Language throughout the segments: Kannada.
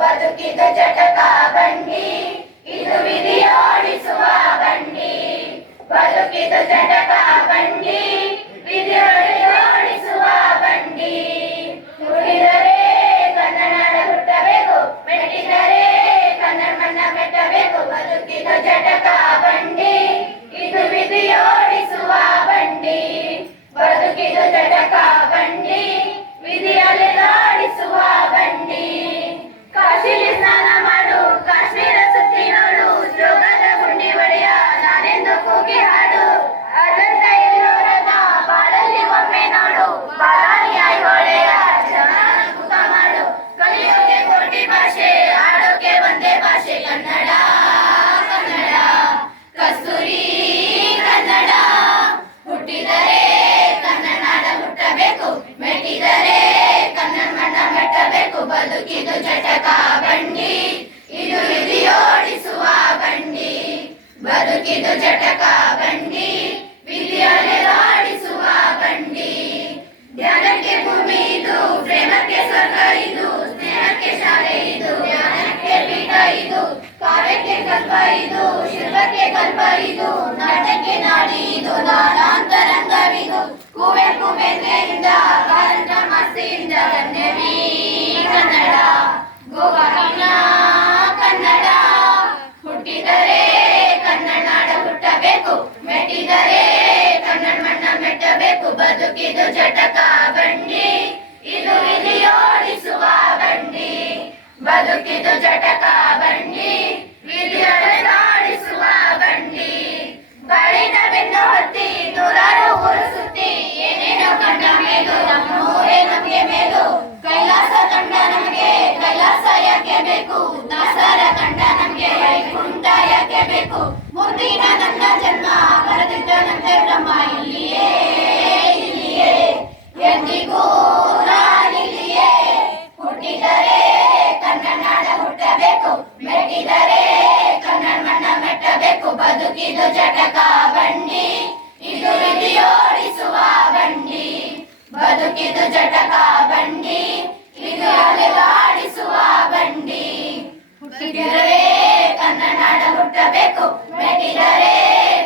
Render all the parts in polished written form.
ಬದುಕಿದ ಜಟಕ ಬಂಡಿ ಇದು ವಿಧಿಯೋಡಿಸುವ ಬಂಡಿ ಬದುಕಿದ ಜಟಕ ಬಂಡಿ ವಿಧಿಯೋಡಿಸುವ ಬಂಡಿ ನುಡಿದರೆ ಕನ್ನಡ ಹುಟ್ಟಬೇಕು ಮೆಟ್ಟಿದರೆ ಕನ್ನಡ ಮಣ್ಣ ಮೆಟ್ಟಬೇಕು ಬದುಕಿದ ಜಟಕ ಬಂಡಿ ಇದು ವಿಧಿಯೋಡಿಸುವ ಬಂಡಿ ಬದುಕಿದ ಜಟಕ ಬಂಡಿ ವಿಧಿಯಲ್ಲಿ ದಾಡಿಸುವ ಬಂಡಿ ಕಾಶಿಲಿ ಸ್ನಾನ ಮಾಡು ಕಾಶ್ಮೀರ ಸುತ್ತಿ ನೋಡು ಜೋಗದ ಗುಂಡಿ ಒಡೆಯ ನಾನೆಂದು ಕೂಗಿ ಹಾಡು ಅಜಂತ ಎಲ್ಲೋರದ ಬಾಳಲ್ಲಿ ಒಮ್ಮೆ ನೋಡು ಬಾರಾಣಿ ಐಹೊಳೆಯ ಕುತ ಮಾಡು ಕಲಿಯೋಕೆ ಕೋಟಿ ಭಾಷೆ ಆಡೋಕೆ ಒಂದೇ ಭಾಷೆ ಕನ್ನಡ ಕನ್ನಡ ಕಸ್ತೂರಿ ಕನ್ನಡ ಹುಟ್ಟಿದರೆ ಕನ್ನಡ ನಾಡ ಹುಟ್ಟಬೇಕು ಮೆಟ್ಟಿದರೆ ಕನ್ನಡ ಮಣ್ಣ ಮೆಟ್ಟಬೇಕು ಬದುಕಿದು ಜಟಕ ಬಂಡಿ ಇದು ವಿಧಿಯೋಡಿಸುವ ಬಂಡಿ ಬದುಕಿದು ಜಟಕ ಬಂಡಿ ವಿಧಿಯಲ್ಲಿ ದಾಡಿಸುವ ಬಂಡಿ ಧ್ಯಾನಕ್ಕೆ ಭೂಮಿ ಇದು ಪ್ರೇಮಕ್ಕೆ ಸ್ವರ್ಗ ಇದು ಸ್ನೇಹಕ್ಕೆ ಶಾಲೆ ಇದು ಜ್ಞಾನಕ್ಕೆ ಪೀಠ ಇದು ಕಾವ್ಯಕ್ಕೆ ಕಲ್ಪ ಇದು ಶಿಲ್ಪಕ್ಕೆ ಕಲ್ಪ ಇದು ನಾಟಕ್ಕೆ ನಾಡಿ ಇದು ದಾನಾಂತರಂಗವಿದು ಕುವೆಂಪು ಬೆನ್ನೆಯಿಂದ ಕಾರಂತ ಮಸ್ತಿಯಿಂದ ಕನ್ನಡಿ ಕನ್ನಡ ಗೋವಾಕಿನ ಕನ್ನಡ ಹುಟ್ಟಿದರೆ ಕನ್ನಡ ನಾಡ ಹುಟ್ಟಬೇಕು ಮೆಟ್ಟಿದರೆ ಕನ್ನಡ ಮಣ್ಣ ಮೆಟ್ಟಬೇಕು ಬದುಕಿದು ಜಟಕ ಬಂಡಿ ಇದು ವಿಧಿಯೋಡಿಸುವ ಬಂಡಿ ಬದುಕಿದು ಜಟಕ ಬಂಡಿ ವಿಧಿಯೋಡಿಸುವ ಬಂಡಿ ಬಾಳಿನ ಬೆನ್ನು ಹೊತ್ತಿ ನೂರಾರು ಊರು ಸುತ್ತಿ ಏನೇನೋ ಕಂಡ ಮೇಲು ನಮ್ಮೂರೇ ನಮಗೆ ಮೇಲು ಕೈಲಾಸ ಕಂಡ ನಮಗೆ ಕೈಲಾಸ ಯಾಕೆ ಬೇಕು ದಾಸರ ಕಂಡ ನಮಗೆ ವೈಕುಂಠ ಯಾಕೆ ಬೇಕು ಮುಂದಿನ ನನ್ನ ಜನ್ಮ ಬರೆದಿದ್ದನಂತೆ ಬ್ರಹ್ಮ ಇಲ್ಲಿಯೇ ಇಲ್ಲಿಯೇ ಎಂದಿಗೂ ನಾನಿಲ್ಲಿಯೇ ಹುಟ್ಟಿದರೆ ಕನ್ನಡ ನಾಡ ಹುಟ್ಟಬೇಕು ಮೆಟ್ಟಿದರೆ ಕನ್ನಡ ಮಣ್ಣ ಮೆಟ್ಟಬೇಕು ಬದುಕಿದು ಜಟಕ ಬಂಡಿ ಇದು ವಿಧಿಯೋಡಿಸುವ ಬಂಡಿ ಬದುಕಿದು ಜಟಕ ಬಂಡಿ ಇದು ಅಲೆದಾಡಿಸುವ ಬಂಡಿ ಹುಟ್ಟಿದರೆ ಕನ್ನಡ ನಾಡ ಹುಟ್ಟಬೇಕು ಮೆಟ್ಟಿದರೆ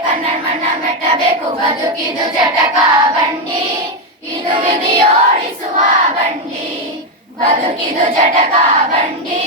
ಕನ್ನಡ ಮಣ್ಣ ಮೆಟ್ಟಬೇಕು ಬದುಕಿದು ಜಟಕ ಬಂಡಿ ಇದು ವಿಧಿಯೋಡಿಸುವ ಬಂಡಿ ಬದುಕಿದು ಜಟಕ ಬಂಡಿ